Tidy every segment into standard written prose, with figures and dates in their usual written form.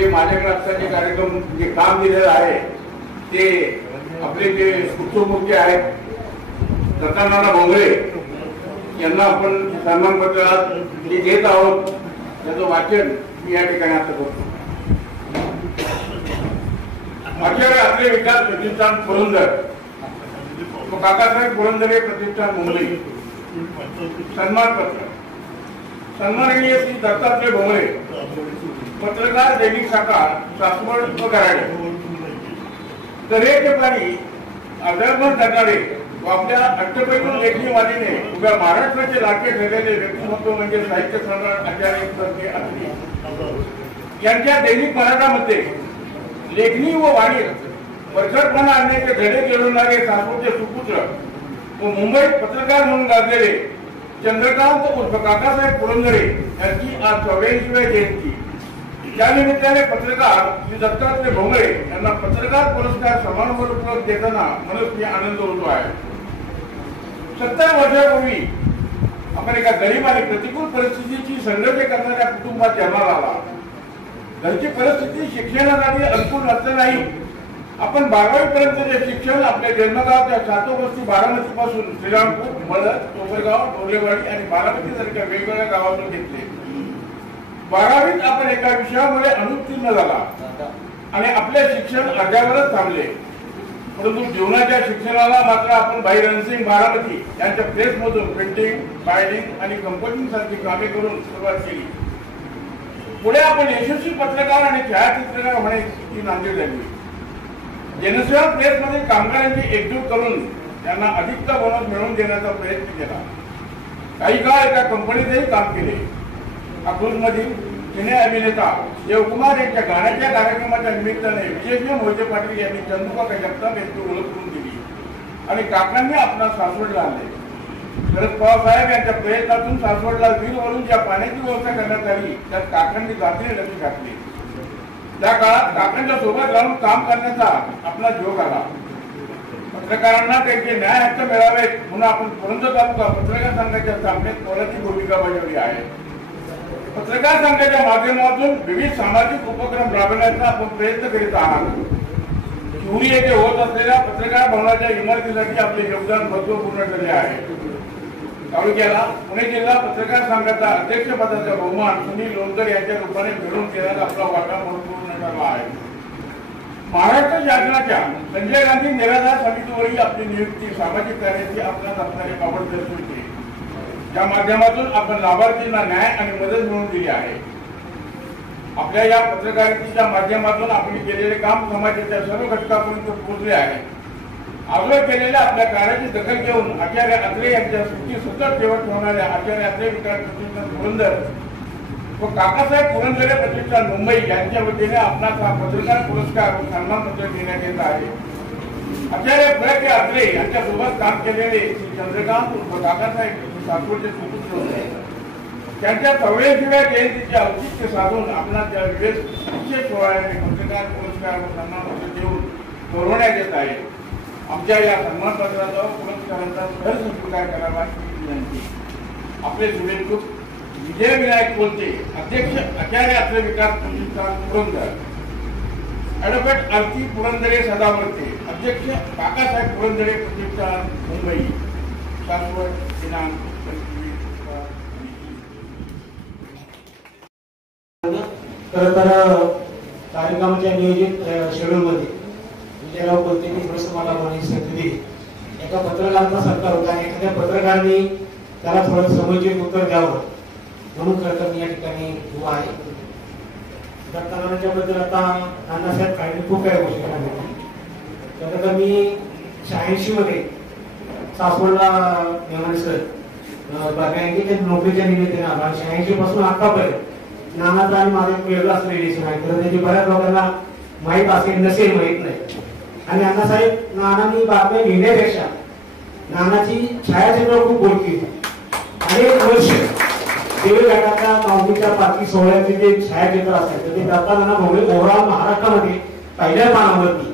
जे माझ्याकडे आता जे कार्यक्रम जे काम दिलेलं आहे ते आपले जे उत्सवमुख्य आहेत दत्तानाना भोंगळे यांना आपण सन्मानपत्र जे देत आहोत त्याचं वाचन मी या ठिकाणी आता करतो. आचार्य अत्रे विकास प्रतिष्ठान पुरंदर, काकासाहेब पुरंदरे प्रतिष्ठान मुंबई, सन्मानपत्र सन्माननीय श्री दत्तात्रय भोंगळे, पत्रकार, दैनिक शाखा, सासवड व कराडे. तऱ्हेचे पाणी अध्यापन करणारे व आपल्या अष्टपैलू लेखणीवादीने उभ्या महाराष्ट्राचे लाडके ठरलेले व्यक्तिमत्व म्हणजे साहित्य सम्राट आचार्य अत्रे यांच्या दैनिक मराठामध्ये लेखणी व वाणीत परखडपणा आणण्याचे धडे केळवणारे सासवडचे सुपुत्र व मुंबईत पत्रकार म्हणून गाजलेले चंद्रकांत उर्फ काकासाहेब पुरंदरे यांची आज 84वी जयंती. त्या निमित्ताने पत्रकार श्री दत्तात्रय भोंगळे यांना पत्रकार पुरस्कार समारोह देताना मनस्वी आनंद होतो आहे. 70 वर्षापूर्वी आपण एका गरीब आणि प्रतिकूल परिस्थितीची संघर्ष करणाऱ्या कुटुंबात जन्माला आला. घरची परिस्थिती शिक्षणासाठी अनुकूल नसतानाही आपण 12वी पर्यंतचे शिक्षण आपल्या जन्मगावच्या सातोबस्ती बारामती पासून श्रीरामपूर, मळद, टोपरगाव, डोलेवाडी आणि बारामती सारख्या वेगवेगळ्या गावातून घेतले. 12वीत आपण एका विषयामुळे अनुत्तीर्ण झाला आणि आपले शिक्षण अर्ध्यावरच थांबले. परंतु जीवनाच्या शिक्षणाला मात्र आपण भाई रणसिंग बारामती यांच्या प्रेसमधून प्रिंटिंग, बायडिंग आणि कंपोजिंग सारखी कामे करून सुरुवात केली. पुढे आपण यशस्वी पत्रकार आणि छायाचित्रकार होण्याची नांदी झाली. जनसेवा प्रेसमधील कामगारांची एकजूट करून त्यांना अधिकचा बोनस मिळवून देण्याचा प्रयत्न केला. काही काळ एका कंपनीतही काम केले. अकलूजमधील सिने अभिनेता देवकुमार यांच्या गाण्याच्या कार्यक्रमाच्या निमित्ताने विजय मोहिते पाटील यांनी चंदूकाका जगताप यांची ओळख करून दिली आणि काकांनी आपला सासवडला आणले. शरद पवार साहेब यांच्या प्रयत्नातून सासवडला वीर वरून ज्या पाण्याची व्यवस्था करण्यात आली त्यात काकांनी गाठीने लक्ष घातले. त्या काळात काकांच्या सोबत राहून काम करण्याचा आपला जोग आला. पत्रकारांना त्यांचे न्याय हक्क मिळावेत म्हणून आपण पुरंदर तालुका पत्रकार संघाच्या स्थापनेत मोलाची भूमिका बजावली आहे. पत्रकार संघाच्या माध्यमातून विविध सामाजिक उपक्रम राबवण्याचा आपण प्रयत्न करीत आहात. शिवरी येथे होत असलेल्या पत्रकार भवनाच्या इमारतीसाठी आपले योगदान महत्वपूर्ण ठरले आहे. तालुक्याला पुणे जिल्हा पत्रकार संघाचा अध्यक्षपदाचा बहुमान सुनील लोणकर यांच्या रूपाने मिळवून देण्याचा आपला वाटा महत्वपूर्ण ठरला आहे. महाराष्ट्र शासनाच्या संजय गांधी निराधार समितीवरही आपली नियुक्ती सामाजिक कार्याची आपल्यात असणारी आवड दर्शवते. या माध्यमातून आपण लाभार्थींना न्याय आणि मदत मिळवून दिली आहे. आपल्या या पत्रकारितेच्या माध्यमातून आपण केलेले काम समाजाच्या सर्व घटकापर्यंत पोहोचले आहे. आजवर केलेल्या आपल्या कार्याची दखल घेऊन आचार्य अत्रे यांच्या स्मृती सतत ठेवत ठेवणाऱ्या आचार्य अत्रे विकास प्रतिष्ठान पुरंदर व काकासाहेब पुरंदरे प्रतिष्ठान मुंबई यांच्या वतीने आपणास हा पत्रकार पुरस्कार व सन्मानपत्र देण्यात येत आहे. आचार्य फळके अत्रे यांच्यासोबत काम केलेले श्री चंद्रकांत व काकासाहेब सासवडचे सुपुत्र होते. त्यांच्या 84व्या जयंतीचे औचित्य साधून आपणास या विशेष सोहळ्याने पत्रकार पुरस्कार व सन्मानपत्र देऊन गौरवण्यात येत आहे. आमच्या या सन्मानपत्राचा पुरस्कारांचा सहज स्वीकार करावा ही विनंती. आपले शुभेच्छुक विजय विनायक कोलते, अध्यक्ष आचार्य अत्रे विकास प्रतिष्ठान पुरंदर, ॲडव्होकेट आरती पुरंदरे सदावर्ते, अध्यक्ष काकासाहेब पुरंदरे प्रतिष्ठान मुंबई, सासवड, दिनांक 25. तर कार्यक्रमाच्या नियोजित शेड्यूलमध्ये विजयराव कोलतेंनी थोडंसं मला बोलण्याची संधी दिली. एका पत्रकाराचा सत्कार होता आणि एखाद्या पत्रकारांनी त्याला थोडं समुचित उत्तर द्यावं म्हणून खरं तर मी या ठिकाणी उभा आहे. दत्तानानाच्या बद्दल आता नानासाहेब काही खूप काही गोष्टी सांगितल्या. तर मी 86 मध्ये सासवडला बँकेच्या नोकरीच्या निमित्ताने आला. 86 पासून आतापर्यंत नानाचा आणि माझा वेगळा असं रिलेशन आहे. तर त्याची बऱ्याच लोकांना माहीत असेल नसेल माहीत नाही. आणि अण्णासाहेब नानांनी बातम्या लिहिण्यापेक्षा नानाची छायाचित्र खूप बोलकी अनेक वर्ष देवघाटाच्या माऊलीच्या पालखी सोहळ्याचे जे छायाचित्र असायचं ते दत्तानाना भोंगळे ओव्हरऑल महाराष्ट्रामध्ये पहिल्या पानावरती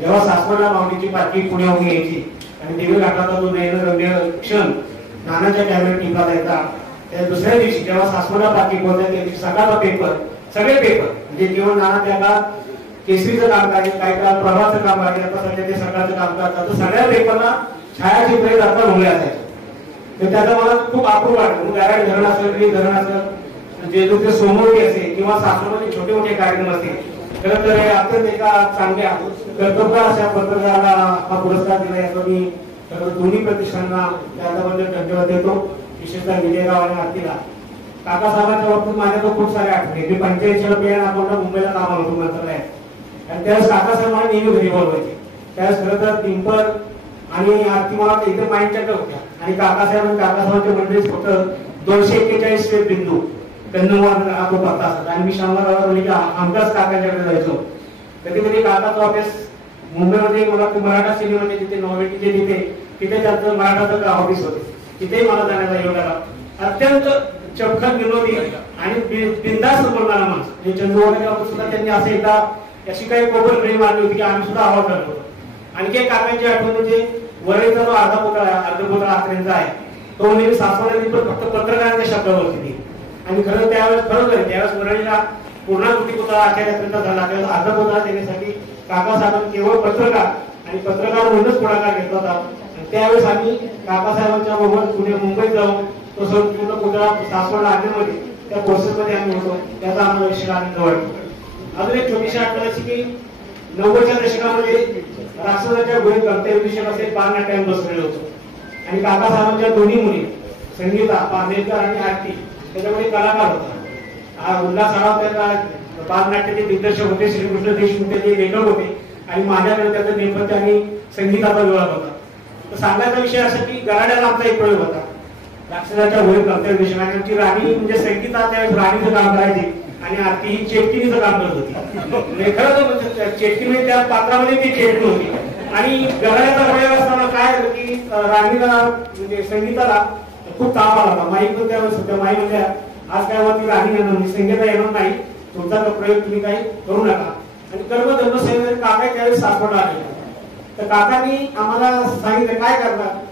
जेव्हा सासवडला माऊलीची पालखी पुण्याहून यायची आणि देवघाटाचा जो नयनरम्य क्षण नानाच्या कॅमेऱ्यात टिपला जायचा, त्या दुसऱ्या दिवशी जेव्हा सासवडला पालखी पोहोचल्या त्याची सकाळचा पेपर सगळे पेपर म्हणजे केवळ नाना त्या काळात केसरीचं काम करायचे, काही काळ प्रभाचं काम करायचे, आता सध्या ते सरकारचं काम करतात. तर सगळ्या पेपरला छायाचित्र आता भोंगळे असायचे. तर त्याचा मला खूप अप्रूप वाटलं. गराड धरण असेल, धरण असेल, जे सोमवती असेल किंवा सासवडमध्ये छोटे मोठे कार्यक्रम असतील, खरं तर अत्यंत एका चांगल्या कर्तव्य अशा पत्रकाराला हा पुरस्कार दिला. याचा मी दोन्ही प्रतिष्ठानांना त्याबद्दल धन्यवाद देतो. विशेषतः विजयराव आणि आरतीला. काकासाहेबांच्या बाबतीत माझ्या तो खूप साऱ्या आठवणी. मी 85 रुपये अकाउंटला मुंबईला कामाला होतो मंत्रालयात आणि त्यावेळेस काकासाहेब मला नेहमी घरी बोलवायचे. त्यावेळेस खरं तर टिंपर आणि आरती मला एकदम माइंडच्या होत्या आणि काकासाहेबांच्या मंडळीत फक्त 241 बिंदू कन्नवार आपण करता असतात आणि मी शनिवार आमच्याच काकांच्याकडे जायचो. कधी कधी काकाचा ऑफिस मुंबईमध्ये मला मराठा सिनेमाचे तिथे नॉव्हेल्टीचे तिथे त्यांचं मराठाचं ऑफिस होते. तिथेही मला जाण्याचा योग आला. अत्यंत चपखल विनोदी आणि बिंदास बोलणारा माणूस. म्हणजे चंद्रवाडीवर सुद्धा त्यांनी असं एकदा अशी काही कोबर फ्रेम आणली होती की आम्ही सुद्धा आवाज करत होतो. आणखी एक काकांची आठवण म्हणजे वरळीचा जो अर्धपुतळा आत्रेंचा आहे तो नेहमी सासवड्याने पण फक्त पत्रकारांच्या शब्दावर होती. आणि खरं त्यावेळेस खरोखर त्यावेळेस वरळीला पूर्णाकृती पुतळा आचार्यापर्यंत झाला. त्यावेळेस अर्धपुतळा देण्यासाठी काकासाहेबांनी केवळ पत्रकार आणि पत्रकार म्हणूनच पुढाकार घेतला होता. त्यावेळेस आम्ही काकासाहेबांच्या बरोबर पुणे मुंबईत जाऊन तो संपूर्ण पुतळा सासवडला आणण्यामध्ये त्या प्रोसेसमध्ये आम्ही होतो. त्याचा आम्हाला विशेष आनंद वाटतो. अजून एक छोटीशी आठवण अशी की 90च्या दशकामध्ये राष्ट्रवादाच्या गुढी कर्तव्यविषयक असे पारनाट्य बसलेलो होतो आणि काकासाहेबांच्या दोन्ही मुली संगीता पारनेकर आणि आरती त्याच्यामध्ये कलाकार होता. उल्हास आढाव त्या पारनाट्याचे दिग्दर्शक होते, श्रीकृष्ण देशमुख त्याचे लेखक होते आणि माझ्याकडे त्याचं नेपथ्य आणि संगीताचा विभाग होता. तर सांगायचा विषय असा की गराड्याला आमचा एक प्रयोग होता राक्षसाच्या गुढी कर्तव्यविषयक. आणि आमची राणी म्हणजे संगीता त्यावेळेस राणीचं काम करायची आणि आरती ही चेटकिनीचं काम करत होती. खरंच चेटकी म्हणजे त्या पात्रामध्ये ती चेटकी होती. आणि गराड्याचा प्रयोग असताना काय झालं की राणीला म्हणजे संगीताला खूप ताप आला होता. माई पण त्यावेळेस होत्या. माई म्हणजे आज काय होती राणी येणार संगीता येणार नाही, तुमचा प्रयोग तुम्ही काही करू नका. आणि कर्म धर्मसेवेने काका त्यावेळेस सासवडला आले. तर काकांनी आम्हाला सांगितलं काय करणार.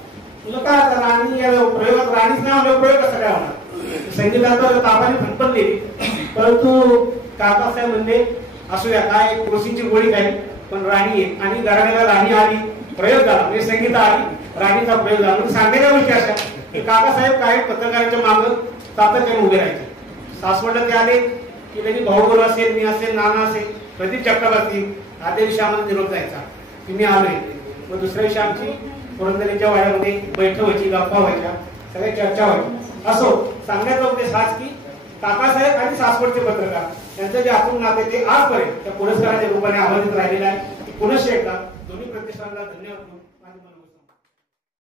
तुला काय राणी प्रयोगात राणीच नाही आलं प्रयोग कसा काय होणार. संगीताचा तापाने फटपडली. परंतु काकासाहेब म्हणजे असू द्या काय कोशीची गोळी काही पण राणी आहे आणि गराड्याला राणी आली प्रयोग झाला म्हणजे संगीता आली राणीचा प्रयोग झाला. म्हणजे सांगण्याच्या गोष्टी अशा की काकासाहेब काही पत्रकारांच्या मागं सातत्याने उभे राहायचे. सासवडला ते आले की त्यांनी भाऊ असेल, मी असेल, नाना असेल, प्रदीप जगताप असतील, आदल्या दिवशी आम्हाला निरोप जायचा की मी आलोय. मग दुसऱ्या दिवशी आमची पुरंदरीच्या वाड्यामध्ये बैठक व्हायची, गप्पा व्हायच्या, सगळ्या चर्चा व्हायची. असो सांगण्याचा उद्देश हाच की काकासाहेब आणि सासवडचे पत्रकार यांचं जे आतून नाते ते आजपर्यंत त्या पुरस्काराच्या रूपाने आवाजित राहिलेलं आहे. पुनश्च एकदा दोन्ही प्रतिष्ठानाला धन्यवाद.